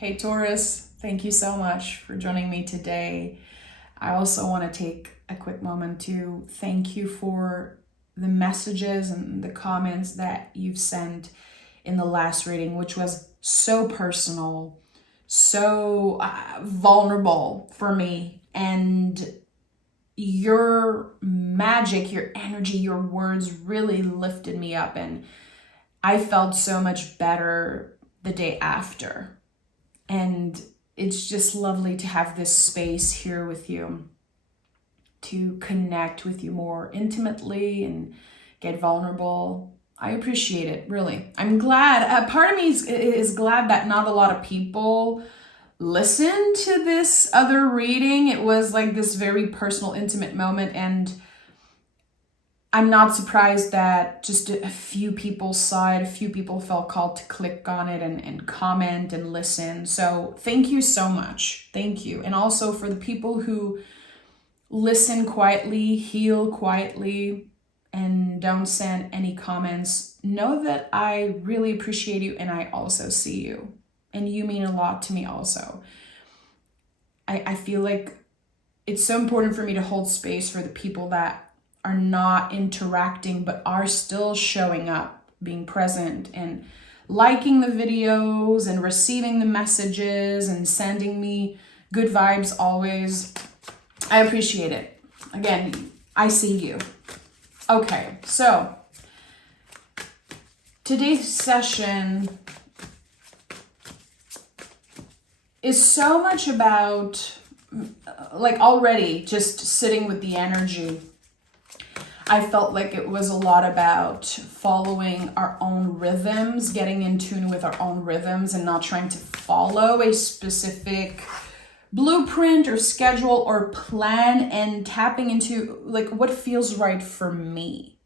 Hey Taurus, thank you so much for joining me today. I also want to take a quick moment to thank you for the messages and the comments that you've sent in the last reading, which was so personal, so vulnerable for me. And your magic, your energy, your words really lifted me up, and I felt so much better the day after. And it's just lovely to have this space here with you, to connect with you more intimately and get vulnerable. I appreciate it, really. I'm glad. Part of me is glad that not a lot of people listen to this other reading. It was like this very personal, intimate moment, and I'm not surprised that just a few people saw it, a few people felt called to click on it and comment and listen. So thank you so much. Thank you. And also for the people who listen quietly, heal quietly, and don't send any comments, know that I really appreciate you, and I also see you. And you mean a lot to me also. I feel like it's so important for me to hold space for the people that are not interacting but are still showing up, being present and liking the videos and receiving the messages and sending me good vibes always. I appreciate it. Again, I see you. Okay, so today's session is so much about, like, already just sitting with the energy. I felt like it was a lot about following our own rhythms, getting in tune with our own rhythms and not trying to follow a specific blueprint or schedule or plan, and tapping into like what feels right for me.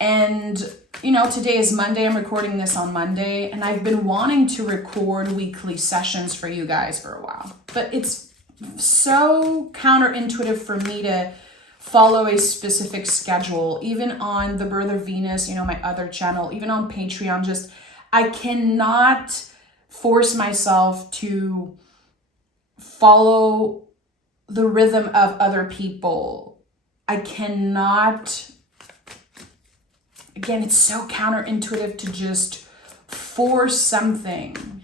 And today is Monday. I'm recording this on Monday, and I've been wanting to record weekly sessions for you guys for a while, but it's so counterintuitive for me to follow a specific schedule. Even on the Birth of Venus, my other channel, even on Patreon, just I cannot force myself to follow the rhythm of other people. I cannot, again, it's so counterintuitive to just force something.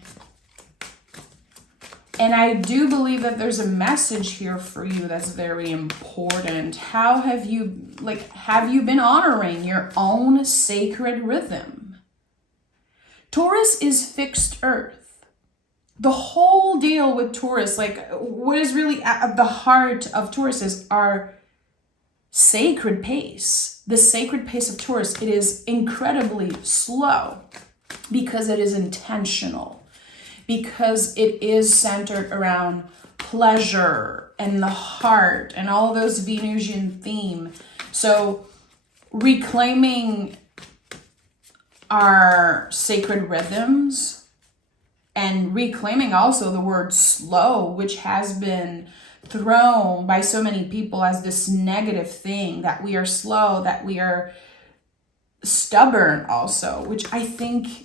And I do believe that there's a message here for you that's very important. How have you been honoring your own sacred rhythm? Taurus is fixed earth. The whole deal with Taurus, like what is really at the heart of Taurus is our sacred pace. The sacred pace of Taurus, it is incredibly slow because it is intentional. Because it is centered around pleasure and the heart and all those Venusian theme. So reclaiming our sacred rhythms and reclaiming also the word slow, which has been thrown by so many people as this negative thing, that we are slow, that we are stubborn also, which I think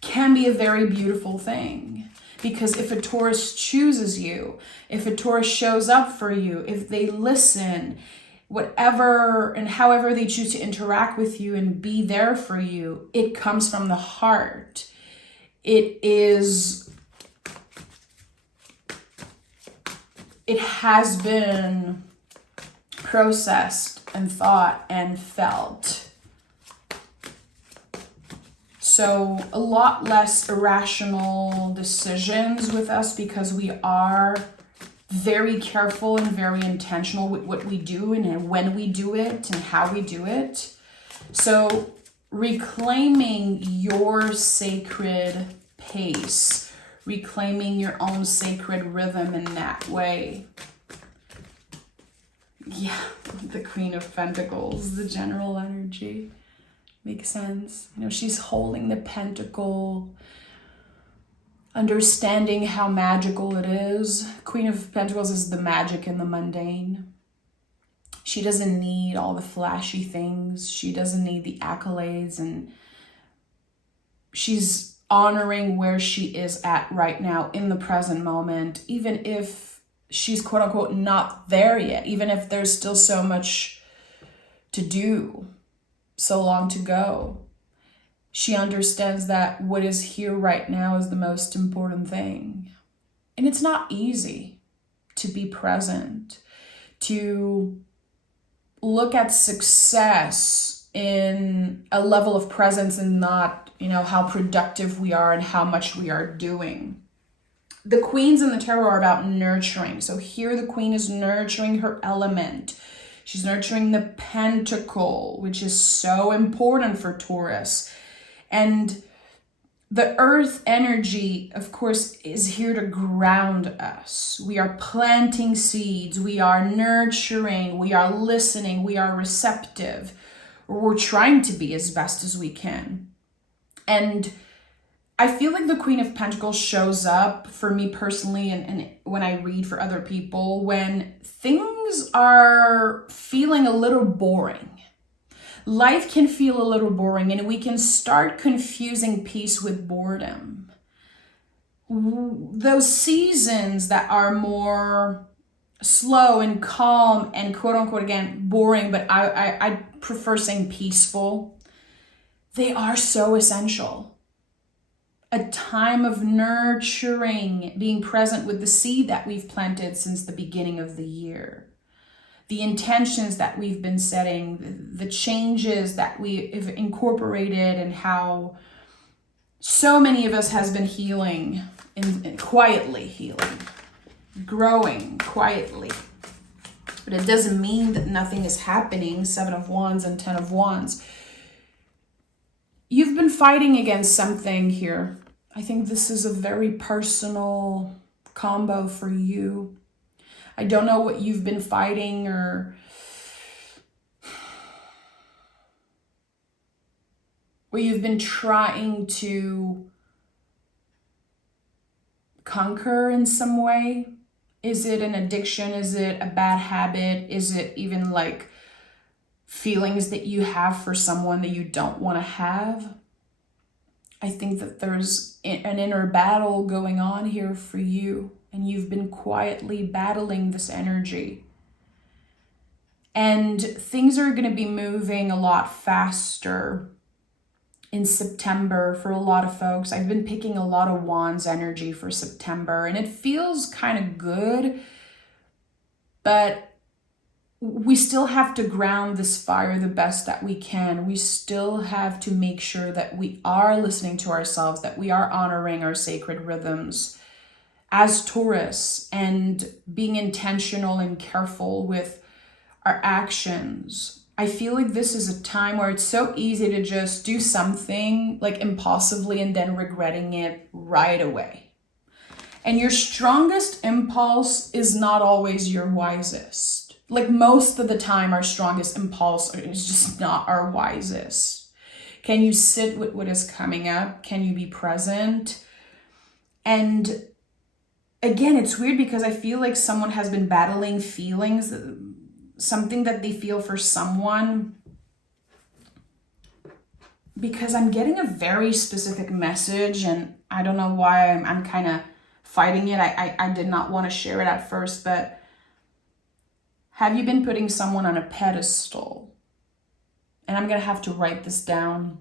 can be a very beautiful thing. Because if a Taurus chooses you, if a Taurus shows up for you, if they listen, whatever and however they choose to interact with you and be there for you, it comes from the heart. It has been processed and thought and felt. So a lot less irrational decisions with us, because we are very careful and very intentional with what we do and when we do it and how we do it. So reclaiming your sacred pace, reclaiming your own sacred rhythm in that way. Yeah, the Queen of Pentacles, the general energy. Makes sense. She's holding the pentacle, understanding how magical it is. Queen of Pentacles is the magic in the mundane. She doesn't need all the flashy things. She doesn't need the accolades, and she's honoring where she is at right now in the present moment, even if she's quote unquote not there yet, even if there's still so much to do, so long to go. She understands that what is here right now is the most important thing. And it's not easy to be present, to look at success in a level of presence and not, how productive we are and how much we are doing. The queens in the tarot are about nurturing. So here the queen is nurturing her element. She's nurturing the pentacle, which is so important for Taurus. And the earth energy, of course, is here to ground us. We are planting seeds. We are nurturing. We are listening. We are receptive. We're trying to be as best as we can. And I feel like the Queen of Pentacles shows up for me personally and when I read for other people when things are feeling a little boring. Life can feel a little boring and we can start confusing peace with boredom. Those seasons that are more slow and calm and quote unquote, again, boring, but I prefer saying peaceful, they are so essential. A time of nurturing, being present with the seed that we've planted since the beginning of the year. The intentions that we've been setting, the changes that we've incorporated, and how so many of us has been healing and quietly healing, growing quietly. But it doesn't mean that nothing is happening. 7 of Wands and 10 of Wands. You've been fighting against something here. I think this is a very personal combo for you. I don't know what you've been fighting or what you've been trying to conquer in some way. Is it an addiction? Is it a bad habit? Is it even like feelings that you have for someone that you don't want to have? I think that there's an inner battle going on here for you. And you've been quietly battling this energy. And things are going to be moving a lot faster in September for a lot of folks. I've been picking a lot of Wands energy for September, and it feels kind of good. But we still have to ground this fire the best that we can. We still have to make sure that we are listening to ourselves, that we are honoring our sacred rhythms as Taurus and being intentional and careful with our actions. I feel like this is a time where it's so easy to just do something like impulsively and then regretting it right away. And your strongest impulse is not always your wisest. Like most of the time, our strongest impulse is just not our wisest. Can you sit with what is coming up? Can you be present? And again, it's weird because I feel like someone has been battling feelings, something that they feel for someone, because I'm getting a very specific message and I don't know why I'm kind of fighting it. I did not want to share it at first, but have you been putting someone on a pedestal? And I'm going to have to write this down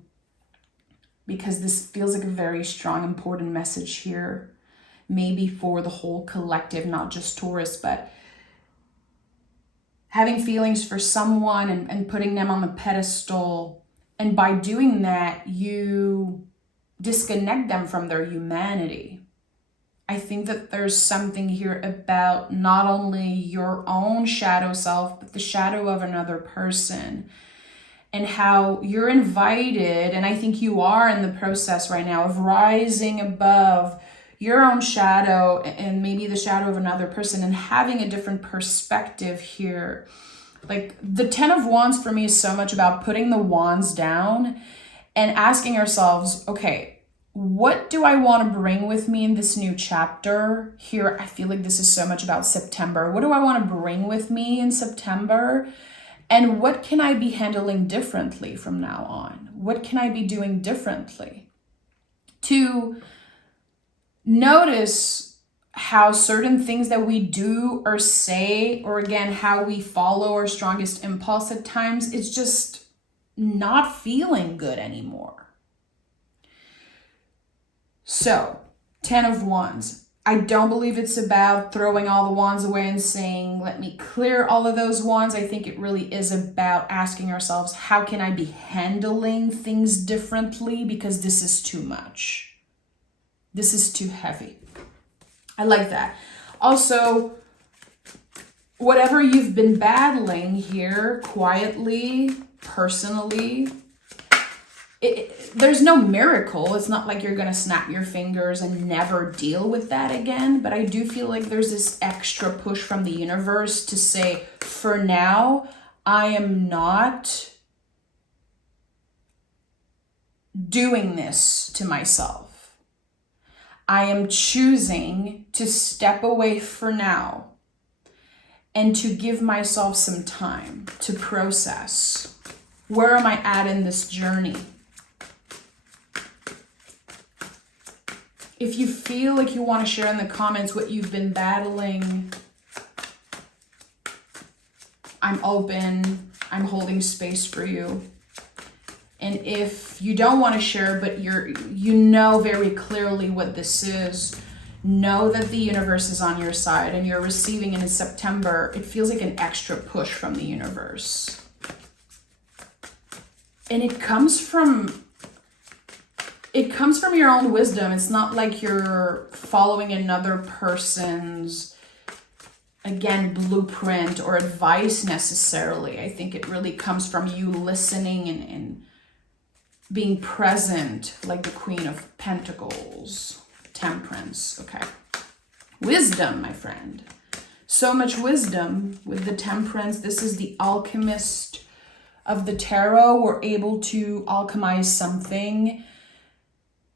because this feels like a very strong, important message here. Maybe for the whole collective, not just Taurus, but having feelings for someone and putting them on the pedestal. And by doing that, you disconnect them from their humanity. I think that there's something here about not only your own shadow self, but the shadow of another person. And how you're invited, and I think you are in the process right now of rising above your own shadow and maybe the shadow of another person and having a different perspective here. Like the 10 of Wands for me is so much about putting the wands down and asking ourselves, okay, what do I want to bring with me in this new chapter? Here, I feel like this is so much about September. What do I want to bring with me in September? And what can I be handling differently from now on? What can I be doing differently? to notice how certain things that we do or say, or again, how we follow our strongest impulse at times, it's just not feeling good anymore. So, 10 of Wands. I don't believe it's about throwing all the wands away and saying, let me clear all of those wands. I think it really is about asking ourselves, how can I be handling things differently? Because this is too much. This is too heavy. I like that. Also, whatever you've been battling here, quietly, personally, there's no miracle. It's not like you're going to snap your fingers and never deal with that again. But I do feel like there's this extra push from the universe to say, for now, I am not doing this to myself. I am choosing to step away for now and to give myself some time to process. Where am I at in this journey? If you feel like you want to share in the comments what you've been battling, I'm open. I'm holding space for you. And if you don't want to share, but you know very clearly what this is, know that the universe is on your side and you're receiving it in September. It feels like an extra push from the universe. And it comes from your own wisdom. It's not like you're following another person's, again, blueprint or advice necessarily. I think it really comes from you listening and being present, like the Queen of Pentacles, Temperance. Okay. Wisdom, my friend. So much wisdom with the Temperance. This is the alchemist of the tarot. We're able to alchemize something.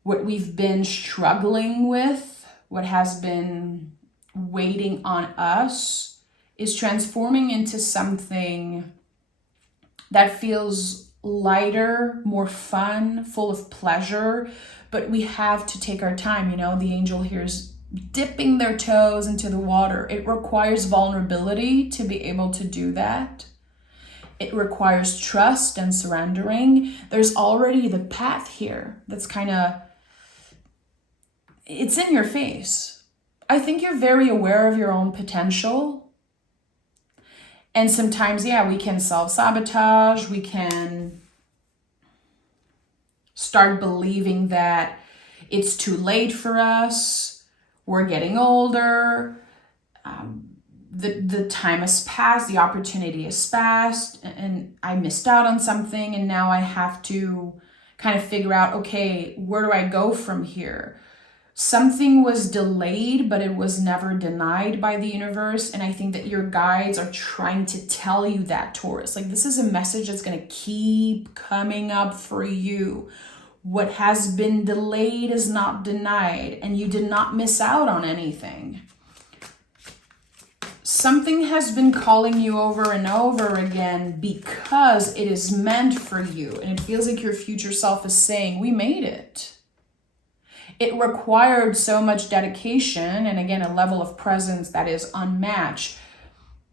What we've been struggling with, what has been waiting on us, is transforming into something that feels lighter, more fun, full of pleasure. But we have to take our time. You know, the angel here is dipping their toes into the water. It requires vulnerability to be able to do that. It requires trust and surrendering. There's already the path here that's kind of, it's in your face. I think you're very aware of your own potential. And sometimes, yeah, we can self-sabotage. We can start believing that it's too late for us. We're getting older. The time has passed. The opportunity has passed. And I missed out on something. And now I have to kind of figure out, okay, where do I go from here? Something was delayed, but it was never denied by the universe. And I think that your guides are trying to tell you that, Taurus. Like, this is a message that's going to keep coming up for you. What has been delayed is not denied, and you did not miss out on anything. Something has been calling you over and over again because it is meant for you. And it feels like your future self is saying, we made it. It required so much dedication and, again, a level of presence that is unmatched.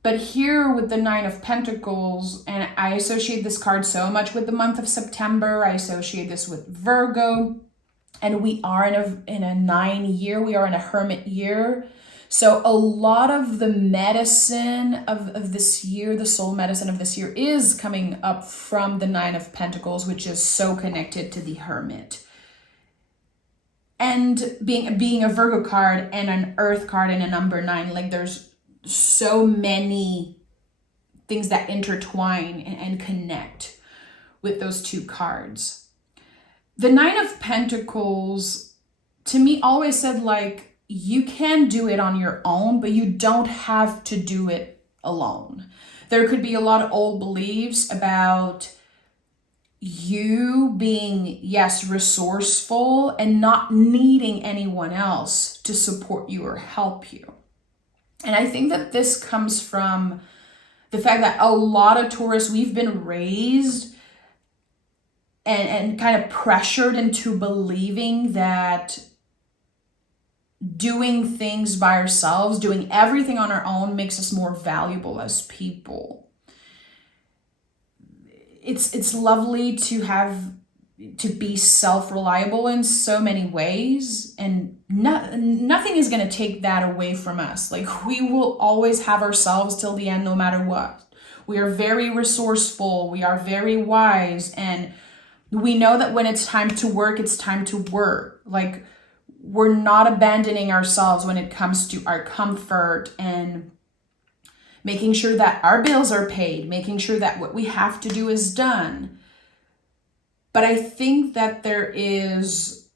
But here with the Nine of Pentacles, and I associate this card so much with the month of September. I associate this with Virgo. And we are in a 9 year. We are in a hermit year. So a lot of the medicine of this year, the soul medicine of this year, is coming up from the Nine of Pentacles, which is so connected to the hermit. And being a Virgo card and an earth card and a number 9, like there's so many things that intertwine and connect with those two cards. The Nine of Pentacles, to me, always said, like, you can do it on your own, but you don't have to do it alone. There could be a lot of old beliefs about you being, yes, resourceful and not needing anyone else to support you or help you. And I think that this comes from the fact that a lot of Taurus, we've been raised and kind of pressured into believing that doing things by ourselves, doing everything on our own makes us more valuable as people. It's lovely to be self-reliable in so many ways, and nothing is going to take that away from us. Like, we will always have ourselves till the end, no matter what. We are very resourceful, we are very wise, and we know that when it's time to work, it's time to work. Like, we're not abandoning ourselves when it comes to our comfort and making sure that our bills are paid, making sure that what we have to do is done. But I think that there is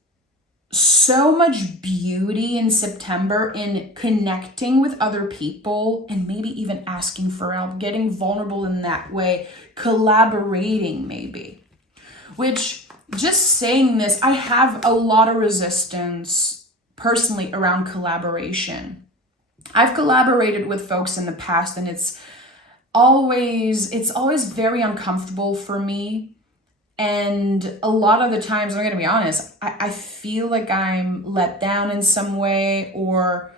so much beauty in September in connecting with other people and maybe even asking for help, getting vulnerable in that way, collaborating maybe. Which, just saying this, I have a lot of resistance personally around collaboration. I've collaborated with folks in the past, and it's always very uncomfortable for me. And a lot of the times, I'm going to be honest, I feel like I'm let down in some way, or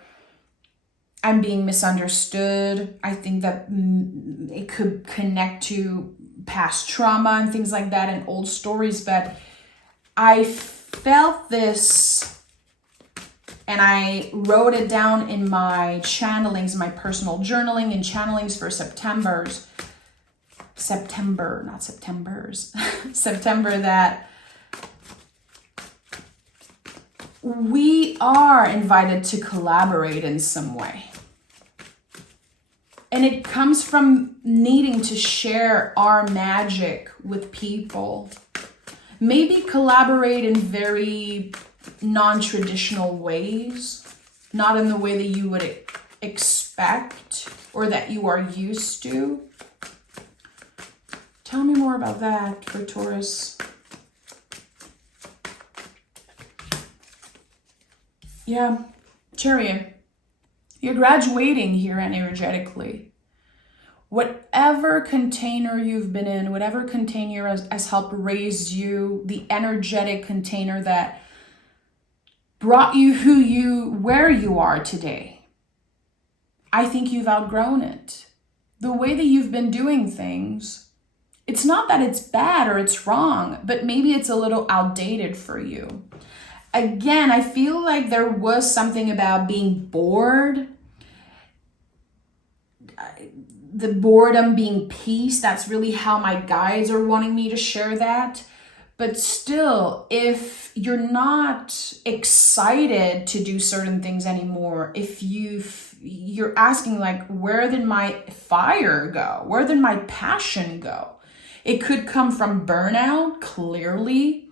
I'm being misunderstood. I think that it could connect to past trauma and things like that and old stories. But I felt this, and I wrote it down in my channelings, my personal journaling and channelings for September, that we are invited to collaborate in some way. And it comes from needing to share our magic with people. Maybe collaborate in very non-traditional ways, not in the way that you would expect or that you are used to. Tell me more about that for Taurus. Yeah, Chariot, you're graduating here energetically. Whatever container you've been in, whatever container has helped raise you, the energetic container that brought you where you are today, I think you've outgrown it. The way that you've been doing things, it's not that it's bad or it's wrong, but maybe it's a little outdated for you. Again, I feel like there was something about being bored, the boredom being peace. That's really how my guides are wanting me to share that. But still, if you're not excited to do certain things anymore, if you're asking like, where did my fire go? Where did my passion go? It could come from burnout, clearly.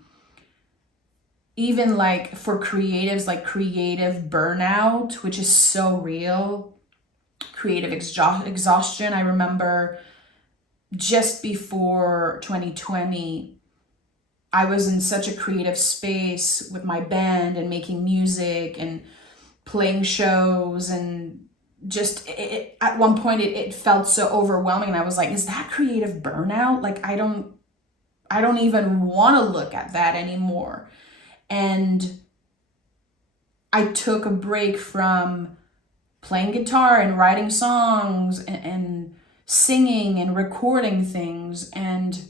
Even like for creatives, like creative burnout, which is so real. Creative exhaustion. I remember just before 2020, I was in such a creative space with my band and making music and playing shows, and just at one point it felt so overwhelming, and I was like, is that creative burnout? Like, I don't even want to look at that anymore. And I took a break from playing guitar and writing songs and singing and recording things. And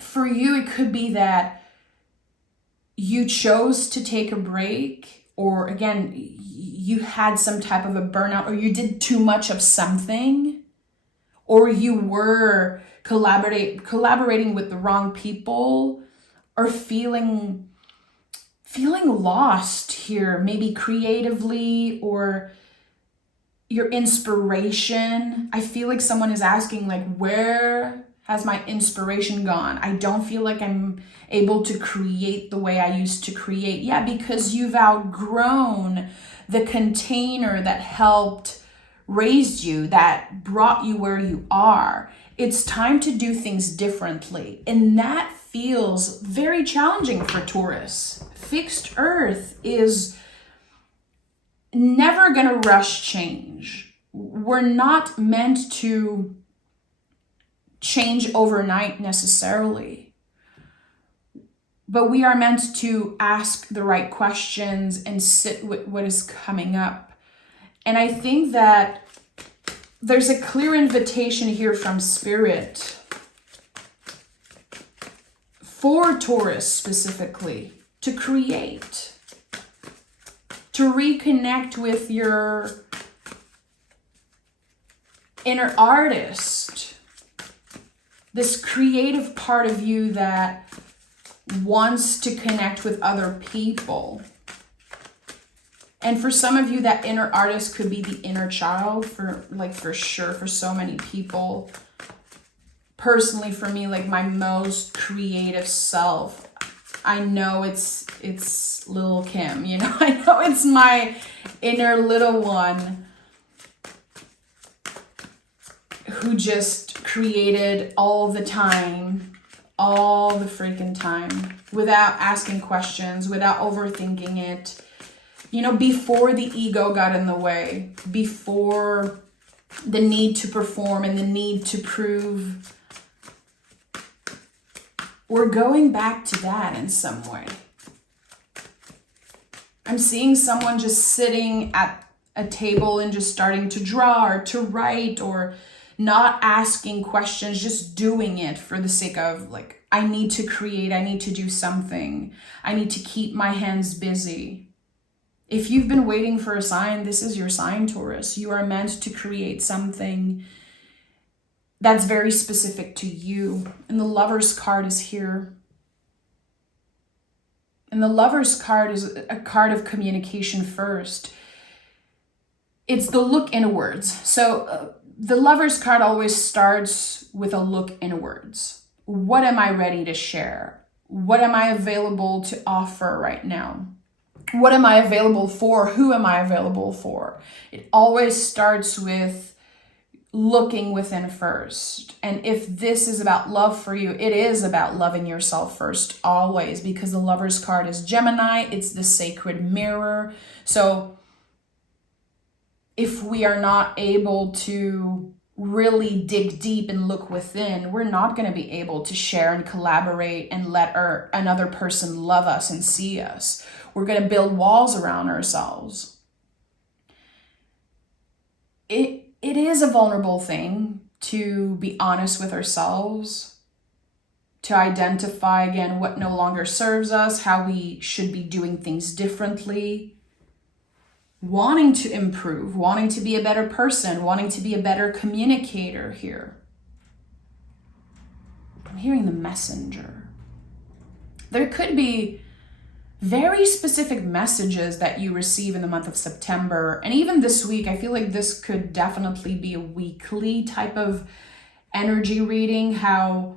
for you, it could be that you chose to take a break, or again, you had some type of a burnout, or you did too much of something, or you were collaborating with the wrong people, or feeling lost here, maybe creatively, or your inspiration. I feel like someone is asking, like, where has my inspiration gone? I don't feel like I'm able to create the way I used to create. Yeah, because you've outgrown the container that helped raise you, that brought you where you are. It's time to do things differently. And that feels very challenging for Taurus. Fixed Earth is never going to rush change. We're not meant to change overnight necessarily. But we are meant to ask the right questions and sit with what is coming up. And I think that there's a clear invitation here from Spirit for Taurus specifically to create, to reconnect with your inner artist, this creative part of you that wants to connect with other people. And for some of you, that inner artist could be the inner child, for sure, for so many people. Personally, for me, like my most creative self, I know it's little Kim, you know, I know it's my inner little one who just created all the time, all the freaking time, without asking questions, without overthinking it. You know, before the ego got in the way, before the need to perform and the need to prove. We're going back to that in some way. I'm seeing someone just sitting at a table and just starting to draw or to write, or not asking questions, just doing it for the sake of, like, I need to create, I need to do something, I need to keep my hands busy. If you've been waiting for a sign, this is your sign, Taurus. You are meant to create something that's very specific to you. And the Lover's card is here. And the Lover's card is a card of communication first. It's the look inwards. So the Lover's card always starts with a look inwards. What am I ready to share? What am I available to offer right now? What am I available for? Who am I available for? It always starts with looking within first. And if this is about love for you, it is about loving yourself first, always, because the Lover's card is Gemini. It's the sacred mirror. So if we are not able to really dig deep and look within, we're not going to be able to share and collaborate and let another person love us and see us. We're going to build walls around ourselves. It is a vulnerable thing to be honest with ourselves, to identify again what no longer serves us, how we should be doing things differently, wanting to improve, wanting to be a better person, wanting to be a better communicator here. I'm hearing the Messenger. There could be very specific messages that you receive in the month of September. And even this week, I feel like this could definitely be a weekly type of energy reading. How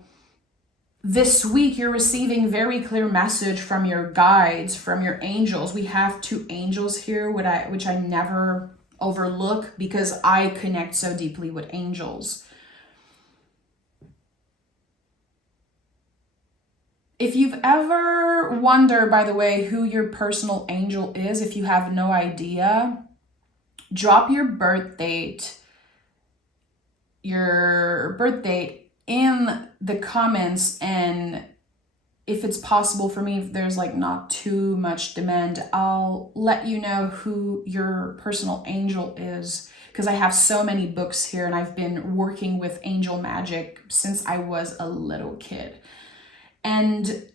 this week you're receiving very clear message from your guides, from your angels. We have two angels here, which I never overlook because I connect so deeply with angels. If you've ever wondered, by the way, who your personal angel is, if you have no idea, drop your birth date in the comments, and if it's possible for me, if there's like not too much demand, I'll let you know who your personal angel is, because I have so many books here and I've been working with angel magic since I was a little kid. And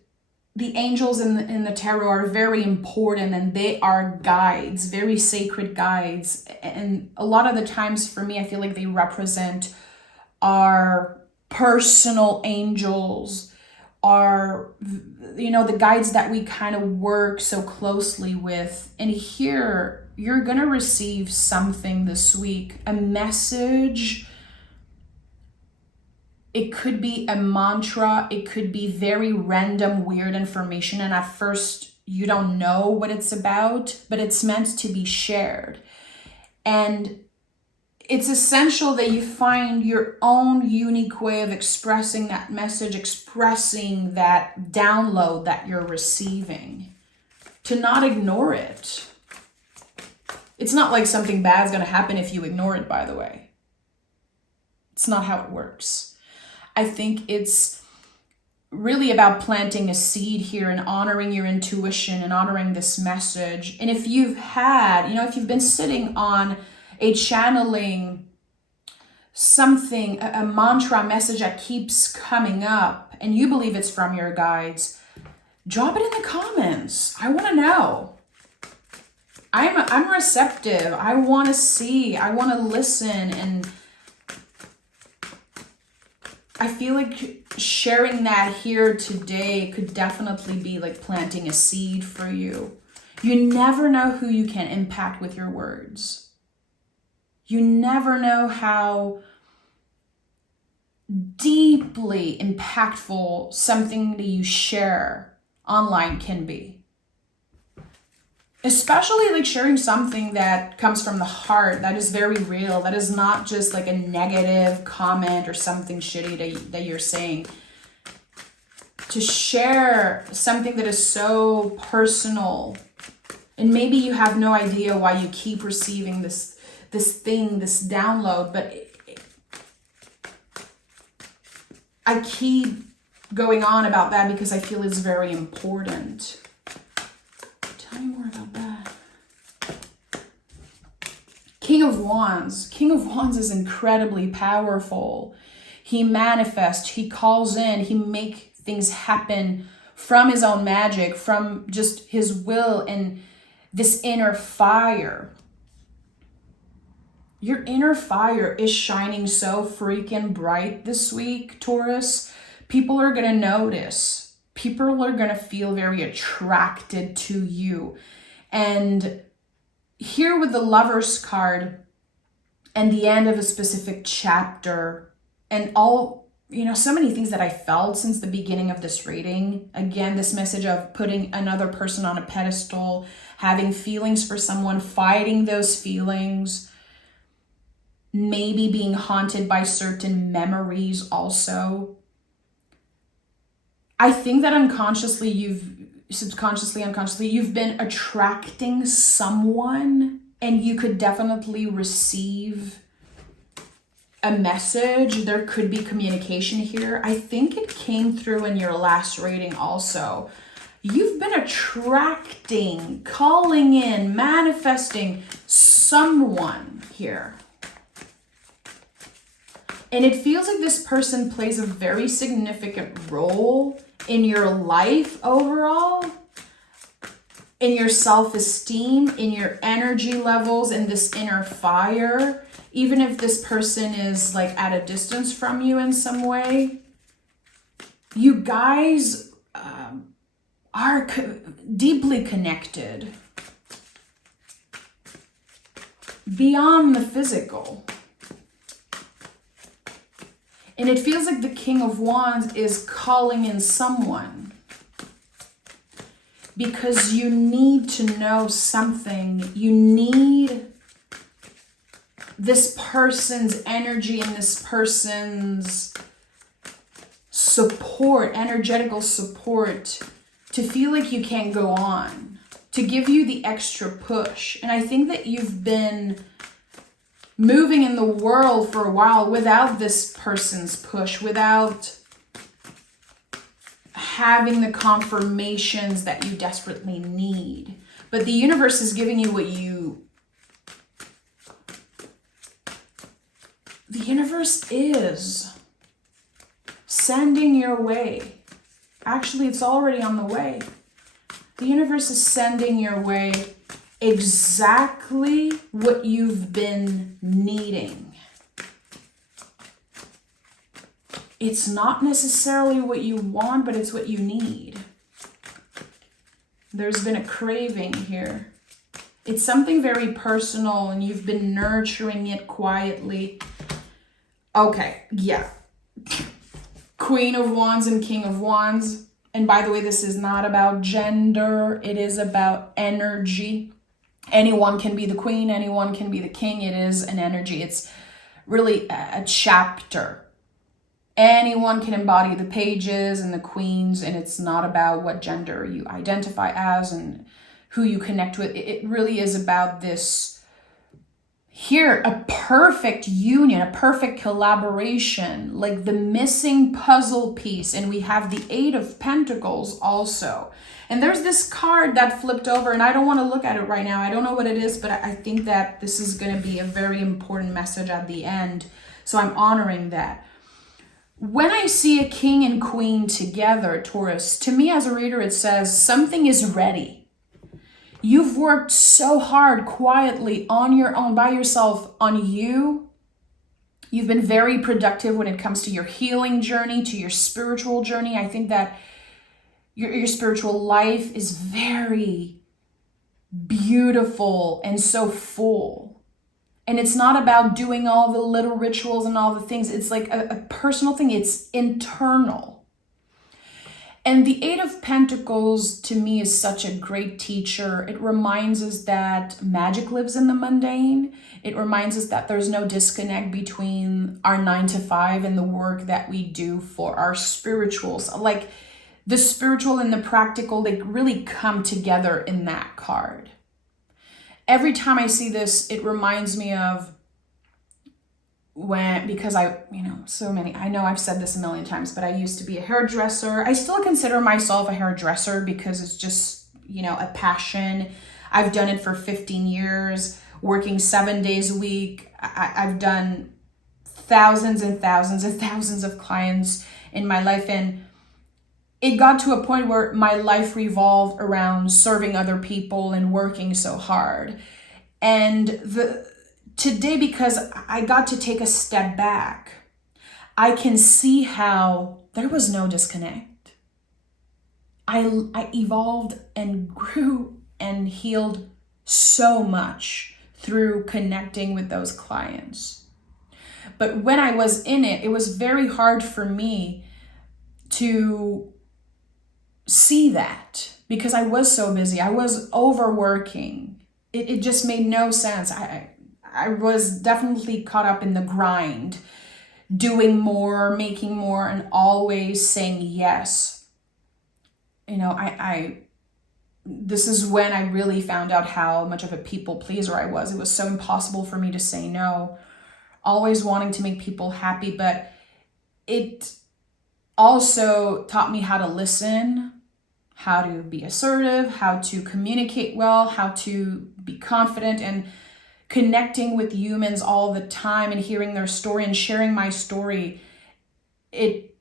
the angels in the tarot are very important, and they are guides, very sacred guides. And a lot of the times for me, I feel like they represent our personal angels, our, you know, the guides that we kind of work so closely with. And here you're going to receive something this week, a message. It could be a mantra. It could be very random, weird information. And at first you don't know what it's about, but it's meant to be shared. And it's essential that you find your own unique way of expressing that message, expressing that download that you're receiving, to not ignore it. It's not like something bad is going to happen if you ignore it, by the way. It's not how it works. I think it's really about planting a seed here and honoring your intuition and honoring this message. And if you've had, if you've been sitting on a channeling, something, a mantra message that keeps coming up and you believe it's from your guides, drop it in the comments. I want to know. I'm receptive. I want to see. I want to listen. And I feel like sharing that here today could definitely be like planting a seed for you. You never know who you can impact with your words. You never know how deeply impactful something that you share online can be. Especially like sharing something that comes from the heart, that is very real, that is not just like a negative comment or something shitty that you're saying. To share something that is so personal, and maybe you have no idea why you keep receiving this download, but I keep going on about that because I feel it's very important. Tell me more about that. King of Wands. King of Wands is incredibly powerful. He manifests, he calls in, he makes things happen from his own magic, from just his will and this inner fire. Your inner fire is shining so freaking bright this week, Taurus. People are going to notice. People are going to feel very attracted to you. And here with the Lover's card and the end of a specific chapter and all, so many things that I felt since the beginning of this reading. Again, this message of putting another person on a pedestal, having feelings for someone, fighting those feelings, maybe being haunted by certain memories also. I think that unconsciously, unconsciously, you've been attracting someone, and you could definitely receive a message. There could be communication here. I think it came through in your last reading also. You've been attracting, calling in, manifesting someone here. And it feels like this person plays a very significant role in your life overall, in your self-esteem, in your energy levels, in this inner fire. Even if this person is like at a distance from you in some way, you guys are deeply connected beyond the physical. And it feels like the King of Wands is calling in someone because you need to know something. You need this person's energy and this person's support, energetical support, to feel like you can't go on, to give you the extra push. And I think that you've been moving in the world for a while without this person's push, without having the confirmations that you desperately need. But the universe is giving you the universe is sending your way. Actually, it's already on the way. The universe is sending your way exactly what you've been needing. It's not necessarily what you want, but it's what you need. There's been a craving here. It's something very personal and you've been nurturing it quietly. Okay, yeah. Queen of Wands and King of Wands. And by the way, this is not about gender. It is about energy. Anyone can be the queen. Anyone can be the king. It is an energy. It's really a chapter. Anyone can embody the pages and the queens. And it's not about what gender you identify as and who you connect with. It really is about this here, a perfect union, a perfect collaboration, like the missing puzzle piece. And we have the Eight of Pentacles also. And there's this card that flipped over, and I don't want to look at it right now. I don't know what it is, but I think that this is going to be a very important message at the end. So I'm honoring that. When I see a king and queen together, Taurus, to me as a reader, it says something is ready. You've worked so hard quietly on your own, by yourself, on you. You've been very productive when it comes to your healing journey, to your spiritual journey. I think that your spiritual life is very beautiful and so full. And it's not about doing all the little rituals and all the things. It's like a personal thing. It's internal. And the Eight of Pentacles to me is such a great teacher. It reminds us that magic lives in the mundane. It reminds us that there's no disconnect between our 9 to 5 and the work that we do for our spirituals. Like the spiritual and the practical, they really come together in that card. Every time I see this, it reminds me of because I know I've said this a million times, but I used to be a hairdresser. I still consider myself a hairdresser because it's just, a passion. I've done it for 15 years, working 7 days a week. I've done thousands and thousands and thousands of clients in my life. And it got to a point where my life revolved around serving other people and working so hard. And today, because I got to take a step back, I can see how there was no disconnect. I evolved and grew and healed so much through connecting with those clients. But when I was in it, it was very hard for me to see that because I was so busy. I was overworking. It just made no sense. I was definitely caught up in the grind, doing more, making more, and always saying yes. This is when I really found out how much of a people pleaser I was. It was so impossible for me to say no, always wanting to make people happy, but it also taught me how to listen, how to be assertive, how to communicate well, how to be confident, and connecting with humans all the time and hearing their story and sharing my story. It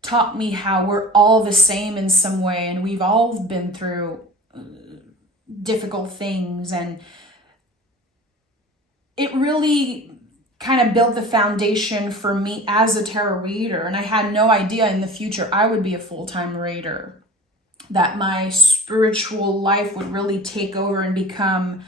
taught me how we're all the same in some way, and we've all been through difficult things. And it really kind of built the foundation for me as a tarot reader. And I had no idea in the future I would be a full-time reader, that my spiritual life would really take over and become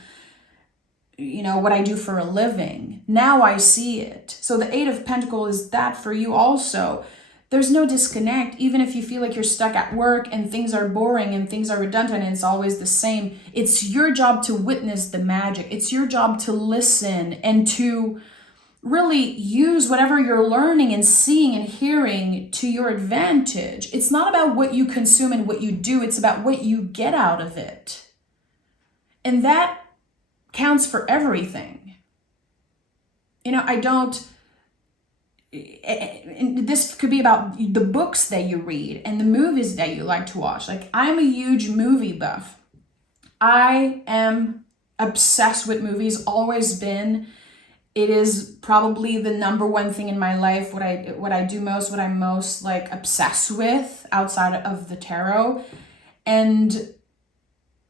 what I do for a living. Now I see it. So the Eight of Pentacles is that for you also. There's no disconnect. Even if you feel like you're stuck at work and things are boring and things are redundant and it's always the same, it's your job to witness the magic. It's your job to listen and to really use whatever you're learning and seeing and hearing to your advantage. It's not about what you consume and what you do. It's about what you get out of it. And that counts for everything. This could be about the books that you read and the movies that you like to watch. Like, I'm a huge movie buff. I am obsessed with movies, always been. It is probably the number one thing in my life, what I do most, what I'm most obsessed with outside of the tarot. And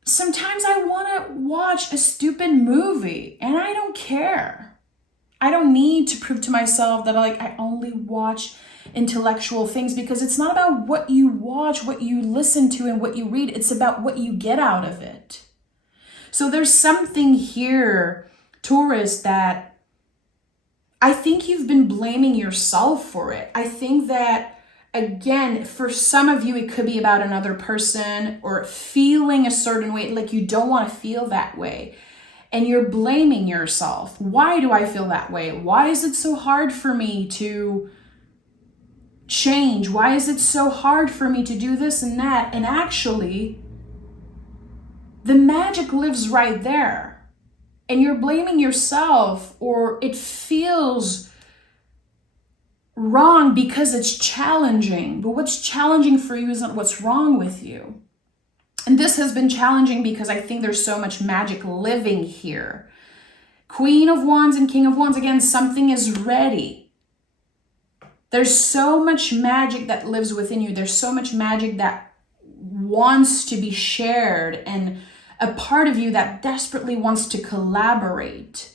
sometimes I want to watch a stupid movie and I don't care. I don't need to prove to myself that I only watch intellectual things, because it's not about what you watch, what you listen to, and what you read. It's about what you get out of it. So there's something here, Taurus, that I think you've been blaming yourself for it. I think that, again, for some of you, it could be about another person or feeling a certain way, like you don't want to feel that way. And you're blaming yourself. Why do I feel that way? Why is it so hard for me to change? Why is it so hard for me to do this and that? And actually, the magic lives right there. and you're blaming yourself, or it feels wrong because it's challenging. But what's challenging for you isn't what's wrong with you. And this has been challenging because I think there's so much magic living here. Queen of Wands and King of Wands, again, something is ready. There's so much magic that lives within you. There's so much magic that wants to be shared, and a part of you that desperately wants to collaborate,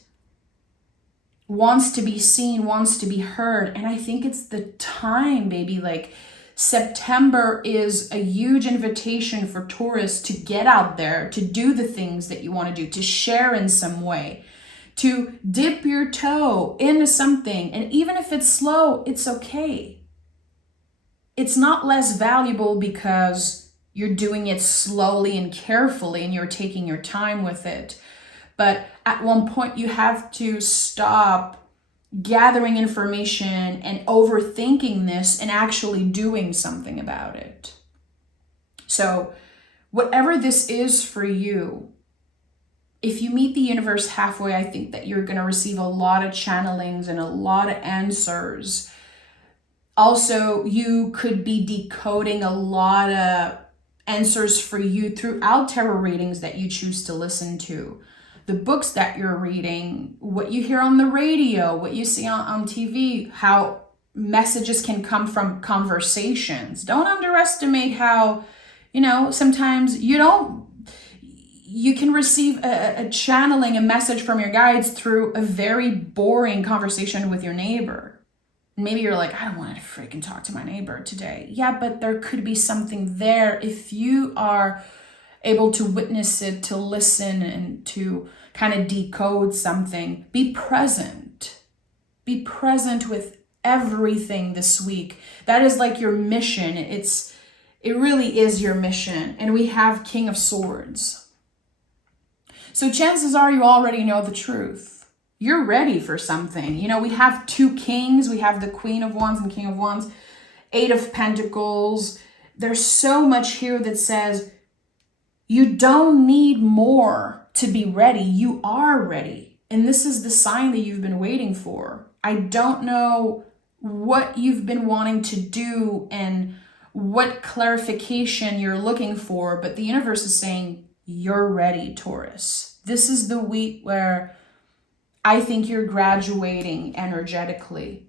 wants to be seen, wants to be heard. And I think it's the time, baby. Like, September is a huge invitation for Taurus to get out there, to do the things that you want to do, to share in some way, to dip your toe into something. And even if it's slow, it's okay. It's not less valuable because you're doing it slowly and carefully and you're taking your time with it. But at one point, you have to stop gathering information and overthinking this and actually doing something about it. So whatever this is for you, if you meet the universe halfway, I think that you're going to receive a lot of channelings and a lot of answers. Also, you could be decoding a lot of answers for you throughout tarot readings that you choose to listen to. The books that you're reading, what you hear on the radio, what you see on TV, how messages can come from conversations. Don't underestimate how, sometimes you can receive a channeling, a message from your guides through a very boring conversation with your neighbor. Maybe you're like, I don't want to freaking talk to my neighbor today. Yeah, but there could be something there if you are able to witness it, to listen, and to kind of decode something. Be present. Be present with everything this week. That is like your mission. It really is your mission. And we have King of Swords. So chances are you already know the truth. You're ready for something. We have two kings. We have the Queen of Wands and King of Wands. 8 of Pentacles. There's so much here that says you don't need more to be ready. You are ready. And this is the sign that you've been waiting for. I don't know what you've been wanting to do and what clarification you're looking for, but the universe is saying you're ready, Taurus. This is the week where I think you're graduating energetically,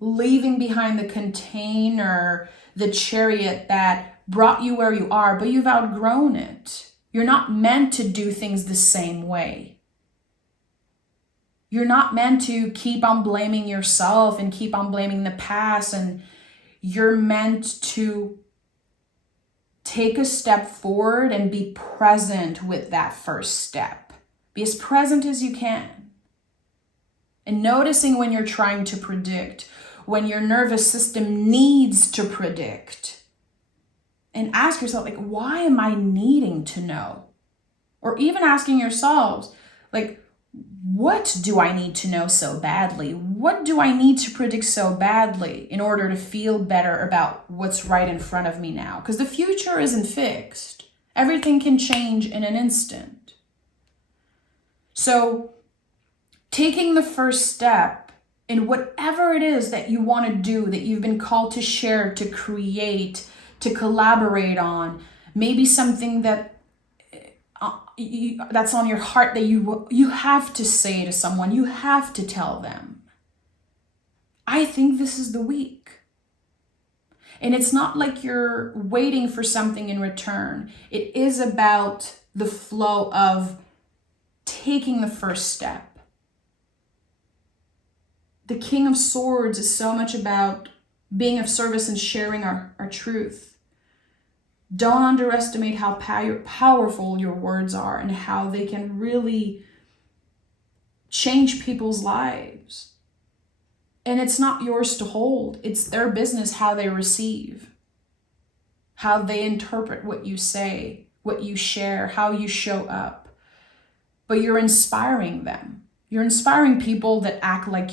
leaving behind the container, the chariot that brought you where you are, but you've outgrown it. You're not meant to do things the same way. You're not meant to keep on blaming yourself and keep on blaming the past. And you're meant to take a step forward and be present with that first step. Be as present as you can. And noticing when you're trying to predict, when your nervous system needs to predict. And ask yourself, like, why am I needing to know? Or even asking yourselves, like, what do I need to know so badly? What do I need to predict so badly in order to feel better about what's right in front of me now? Because the future isn't fixed. Everything can change in an instant. So taking the first step in whatever it is that you want to do, that you've been called to share, to create, to collaborate on, maybe something that that's on your heart that you have to say to someone, you have to tell them. I think this is the week. And it's not like you're waiting for something in return. It is about the flow of taking the first step. The King of Swords is so much about being of service and sharing our truth. Don't underestimate how powerful your words are and how they can really change people's lives. And it's not yours to hold. It's their business how they receive, how they interpret what you say, what you share, how you show up. But you're inspiring them. You're inspiring people that act like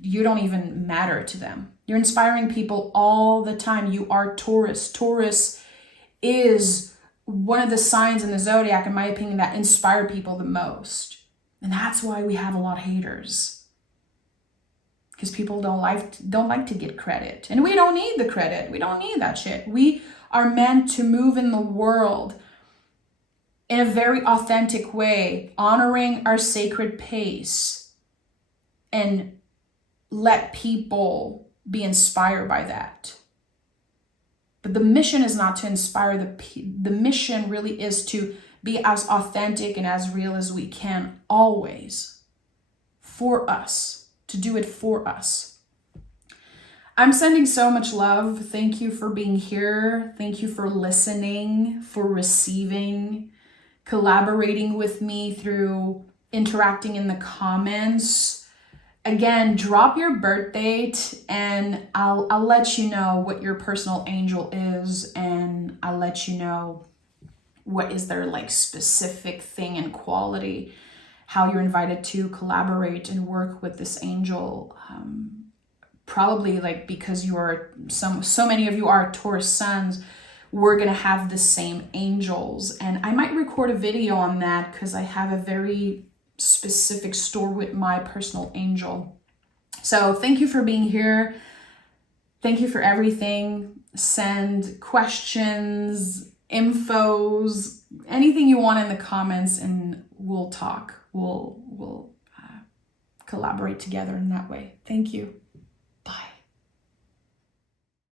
you don't even matter to them. You're inspiring people all the time. You are Taurus. Taurus is one of the signs in the zodiac, in my opinion, that inspire people the most. And that's why we have a lot of haters. Because people don't like to get credit. And we don't need the credit. We don't need that shit. We are meant to move in the world in a very authentic way, honoring our sacred pace, and let people be inspired by that. But the mission is not to inspire. The mission really is to be as authentic and as real as we can, always, for us, to do it for us. I'm sending so much love. Thank you for being here. Thank you for listening, for receiving, collaborating with me through interacting in the comments. Again, drop your birth date and I'll let you know what your personal angel is, and I'll let you know what is their like specific thing and quality, how you're invited to collaborate and work with this angel. Probably like because you are so many of you are Taurus suns, we're gonna have the same angels, and I might record a video on that because I have a very specific story with my personal angel. So thank you for being here. Thank you for everything. Send questions, infos, anything you want in the comments, and we'll talk. We'll collaborate together in that way. Thank you.